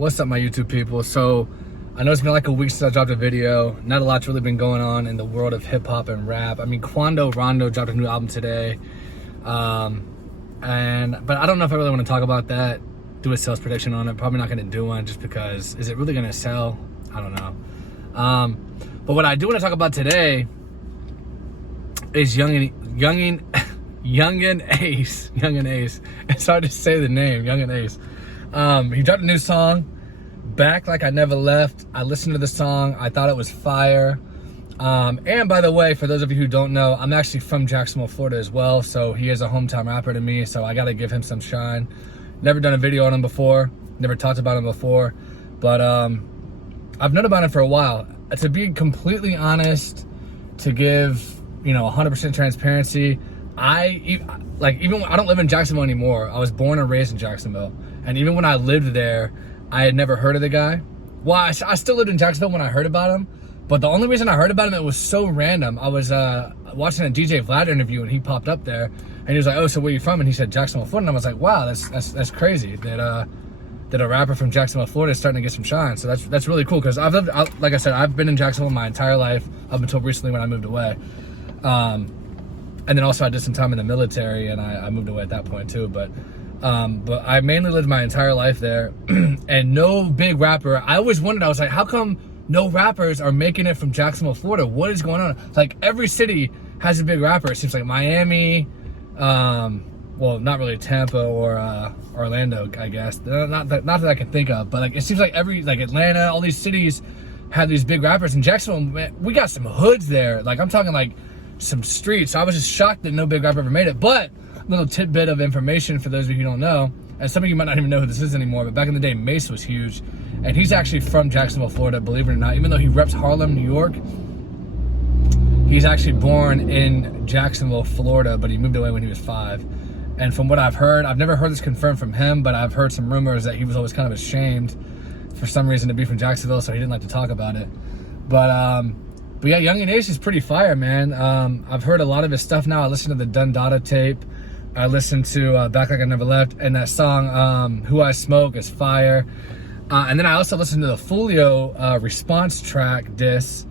What's up, my YouTube people? So I know it's been like a week since I dropped a video. Not a lot's really been going on in the world of hip-hop and rap. I mean, Quando Rondo dropped a new album today, but I don't know if I really want to talk about that, do a sales prediction on it. Probably not going to do one just because, is it really going to sell? I don't know. But what I do want to talk about today is Yungeen Ace. It's hard to say the name, Yungeen Ace. He dropped a new song, Back Like I Never Left. I listened to the song. I thought it was fire. And by the way, for those of you who don't know, I'm actually from Jacksonville, Florida as well. So he is a hometown rapper to me. So I got to give him some shine. Never done a video on him before. Never talked about him before. But I've known about him for a while. To be completely honest, to give, 100% transparency, I don't live in Jacksonville anymore. I was born and raised in Jacksonville. And even when I lived there, I had never heard of the guy. Well, I still lived in Jacksonville when I heard about him. But the only reason I heard about him, it was so random. I was watching a DJ Vlad interview and he popped up there. And he was like, oh, so where you from? And he said Jacksonville, Florida. And I was like, wow, that's crazy that a rapper from Jacksonville, Florida is starting to get some shine. So that's really cool because like I said, I've been in Jacksonville my entire life up until recently when I moved away. And then also I did some time in the military and I moved away at that point too. But I mainly lived my entire life there and no big rapper. I always wondered, I was like, how come no rappers are making it from Jacksonville, Florida? What is going on? Like every city has a big rapper. It seems like Miami, well, not really Tampa or Orlando, I guess. Not that I can think of, but like it seems like Atlanta, all these cities have these big rappers. In Jacksonville, man, we got some hoods there. Like I'm talking like some streets. So I was just shocked that no big rapper ever made it. But little tidbit of information for those of you who don't know, and some of you might not even know who this is anymore, but back in the day, Mace was huge, and he's actually from Jacksonville, Florida, believe it or not. Even though he reps Harlem, New York, he's actually born in Jacksonville, Florida, but he moved away when he was 5. And from what I've heard, I've never heard this confirmed from him, but I've heard some rumors that he was always kind of ashamed for some reason to be from Jacksonville, so he didn't like to talk about it. But yeah, Yungeen Ace is pretty fire, man. I've heard a lot of his stuff now. I listened to the Dundada tape. I listened to Back Like I Never Left, and that song, Who I Smoke, is fire. And then I also listened to the Foolio response track diss,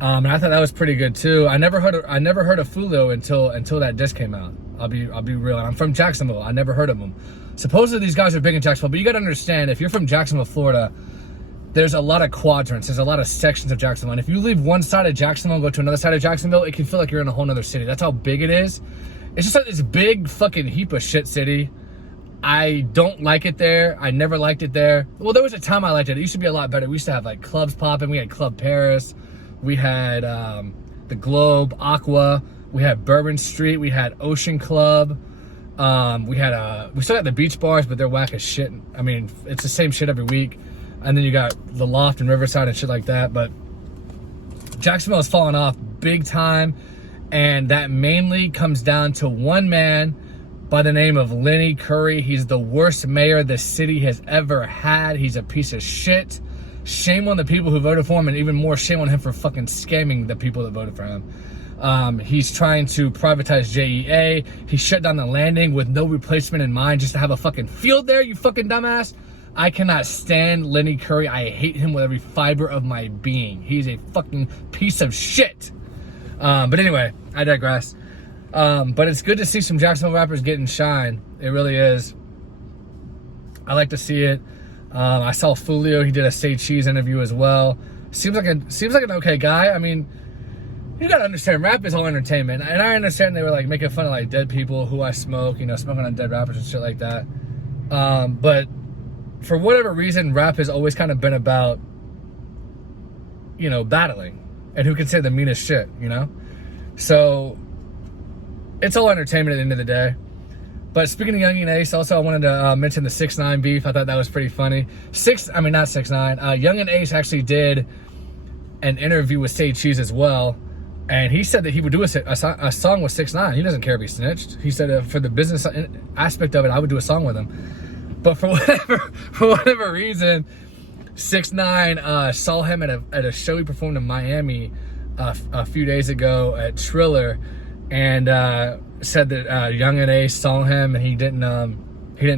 and I thought that was pretty good too. I never heard of Foolio until that diss came out. I'll be real. And I'm from Jacksonville. I never heard of them. Supposedly these guys are big in Jacksonville, but you got to understand, if you're from Jacksonville, Florida, there's a lot of quadrants. There's a lot of sections of Jacksonville. And if you leave one side of Jacksonville and go to another side of Jacksonville, it can feel like you're in a whole nother city. That's how big it is. It's just like this big fucking heap of shit city. I don't like it there. I never liked it there. Well, there was a time I liked it. It used to be a lot better. We used to have like clubs popping. We had Club Paris. We had the Globe, Aqua. We had Bourbon Street. We had Ocean Club. We still got the beach bars, but they're whack as shit. I mean, it's the same shit every week. And then you got the Loft and Riverside and shit like that. But Jacksonville has fallen off big time. And that mainly comes down to one man by the name of Lenny Curry. He's the worst mayor the city has ever had. He's a piece of shit. Shame on the people who voted for him, and even more shame on him for fucking scamming the people that voted for him. He's trying to privatize JEA. He shut down the landing with no replacement in mind just to have a fucking field there, you fucking dumbass. I cannot stand Lenny Curry. I hate him with every fiber of my being. He's a fucking piece of shit. But anyway, I digress. But it's good to see some Jacksonville rappers getting shine. It really is. I like to see it. I saw Foolio. He did a Say Cheese interview as well. Seems like an okay guy. I mean, you gotta understand, rap is all entertainment. And I understand they were like making fun of like dead people, Who I Smoke, smoking on dead rappers and shit like that. But for whatever reason, rap has always kind of been about, battling. And who can say the meanest shit, So, it's all entertainment at the end of the day. But speaking of Yungeen Ace, also I wanted to mention the 6ix9ine beef. I thought that was pretty funny. Not 6ix9ine. Yungeen Ace actually did an interview with Say Cheese as well. And he said that he would do a song with 6ix9ine. He doesn't care if he snitched. He said for the business aspect of it, I would do a song with him. But for whatever reason, 6ix9ine saw him at a show he performed in Miami a few days ago at Triller, and said that Yungeen Ace saw him and he didn't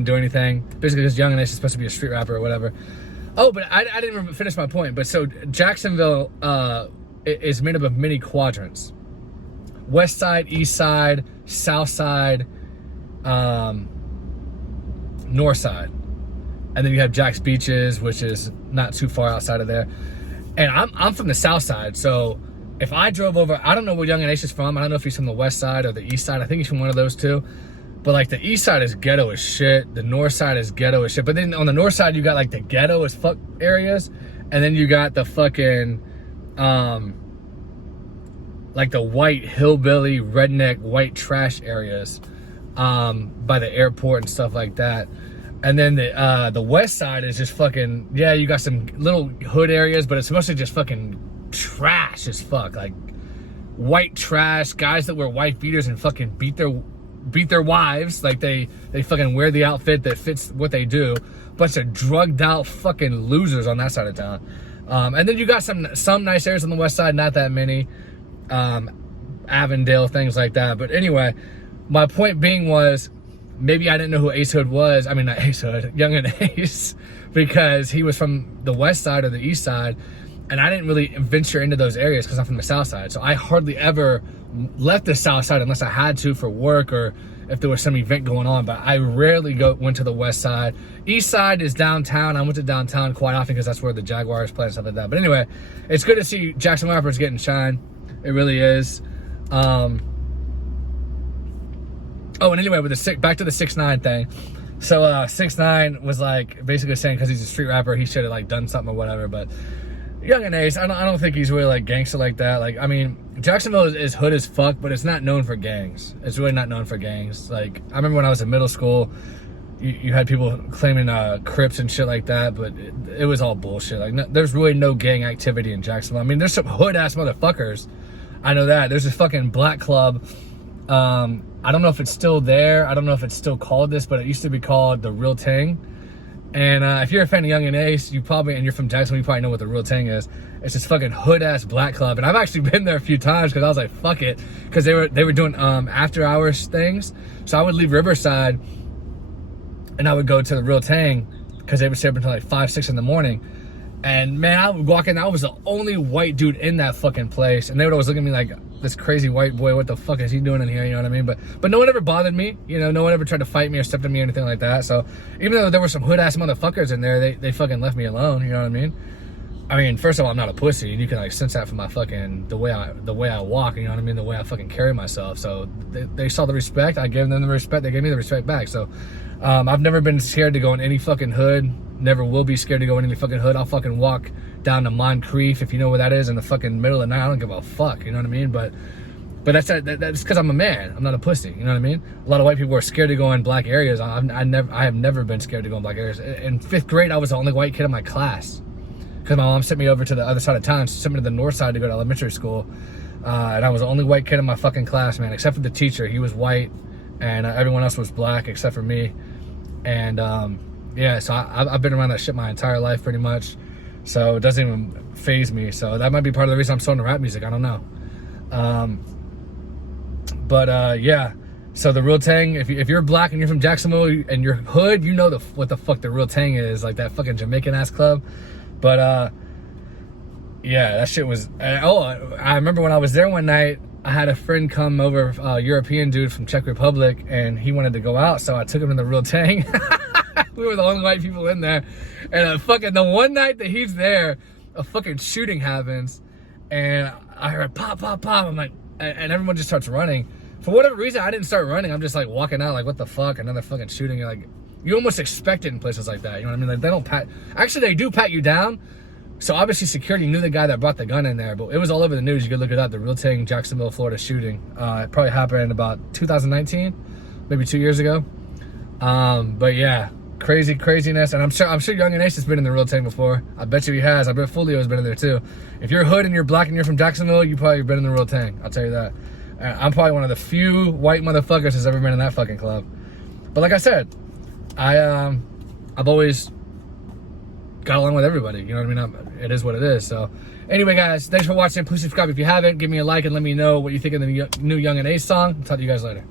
do anything. Basically, because Yungeen Ace is supposed to be a street rapper or whatever. Oh, but I didn't even finish my point. But so Jacksonville is made up of many quadrants: west side, east side, south side, north side, and then you have Jack's Beaches, which is not too far outside of there. And I'm from the south side, so if I drove over, I don't know where Yungeen is from. I don't know if he's from the west side or the east side. I think he's from one of those two. But like the east side is ghetto as shit. The north side is ghetto as shit. But then on the north side, you got like the ghetto as fuck areas. And then you got the fucking, like the white hillbilly, redneck, white trash areas by the airport and stuff like that. And then the west side is just fucking, yeah, you got some little hood areas, but it's mostly just fucking trash as fuck. Like white trash, guys that wear white beaters and fucking beat their wives. Like they fucking wear the outfit that fits what they do. Bunch of drugged out fucking losers on that side of town. And then you got some nice areas on the west side, not that many. Avondale, things like that. But anyway, my point being was, maybe I didn't know who Ace Hood was. I mean, not Ace Hood, Yungeen Ace, because he was from the west side or the east side. And I didn't really venture into those areas because I'm from the south side. So I hardly ever left the south side unless I had to for work or if there was some event going on. But I rarely went to the west side. East side is downtown. I went to downtown quite often because that's where the Jaguars play and stuff like that. But anyway, it's good to see Jacksonville rappers getting shine. It really is. Oh, and anyway, with back to the 6ix9ine thing. So 6ix9ine was like basically saying because he's a street rapper, he should have like done something or whatever. But Yungeen Ace, I don't think he's really like gangster like that. Like, I mean, Jacksonville is hood as fuck, but it's not known for gangs. It's really not known for gangs. Like, I remember when I was in middle school, you had people claiming Crips and shit like that, but it was all bullshit. Like, there's really no gang activity in Jacksonville. I mean, there's some hood ass motherfuckers. I know that. There's this fucking black club. I don't know if it's still there. I don't know if it's still called this, but it used to be called the Real Ting. And if you're a fan of Yungeen Ace, and you're from Jacksonville, you probably know what the Real Ting is. It's this fucking hood ass black club, and I've actually been there a few times because I was like, fuck it, because they were doing after hours things. So I would leave Riverside, and I would go to the Real Ting because they would stay up until like 5, 6 in the morning. And man, I would walk in. I was the only white dude in that fucking place, and they would always look at me like, this crazy white boy, what the fuck is he doing in here? You know what I mean? But no one ever bothered me. You know, no one ever tried to fight me or stepped on me or anything like that. So even though there were some hood ass motherfuckers in there, they fucking left me alone. You know what I mean? I mean, first of all, I'm not a pussy, and you can like sense that from my fucking the way I walk. You know what I mean? The way I fucking carry myself. So they saw the respect. I gave them the respect. They gave me the respect back. So I've never been scared to go in any fucking hood. Never will be scared to go in any fucking hood. I'll fucking walk down to Moncrief, if you know where that is, in the fucking middle of the night. I don't give a fuck. You know what I mean? But that's because I'm a man. I'm not a pussy. You know what I mean? A lot of white people are scared to go in black areas. I have never been scared to go in black areas. In 5th grade, I was the only white kid in my class because my mom sent me over to the other side of town. She sent me to the north side to go to elementary school, and I was the only white kid in my fucking class, man, except for the teacher. He was white, and everyone else was black except for me. And yeah, so I've been around that shit my entire life pretty much, so it doesn't even faze me. So that might be part of the reason I'm so into rap music. I don't know. But yeah, so the Real Ting, if you're black and you're from Jacksonville and you're hood, you know what the fuck the Real Ting is, like that fucking Jamaican ass club. But yeah, that shit was. I remember when I was there one night, I had a friend come over, a European dude from Czech Republic, and he wanted to go out, so I took him to the Real Ting. We were the only white people in there, and fucking the one night that he's there, a fucking shooting happens, and I heard pop, pop, pop. I'm like, and everyone just starts running. For whatever reason, I didn't start running. I'm just like walking out, like, what the fuck? Another fucking shooting. You're like, you almost expect it in places like that. You know what I mean? Like, they don't pat. Actually, they do pat you down. So obviously, security knew the guy that brought the gun in there, but it was all over the news. You could look it up. The Real Ting, Jacksonville, Florida shooting. It probably happened in about 2019, maybe 2 years ago. But yeah, craziness. And I'm sure Yungeen Ace has been in the Real Ting before. I bet you he has. I bet foolio has been in there too. If you're hood and you're black and you're from Jacksonville, you probably been in the Real Ting. I'll tell you that. I'm probably one of the few white motherfuckers that's ever been in that fucking club. But like I said, I've always got along with everybody. You know what I mean? It is what it is. So anyway, guys, thanks for watching. Please subscribe if you haven't. Give me a like and let me know what you think of the new Yungeen Ace song. I'll talk to you guys later.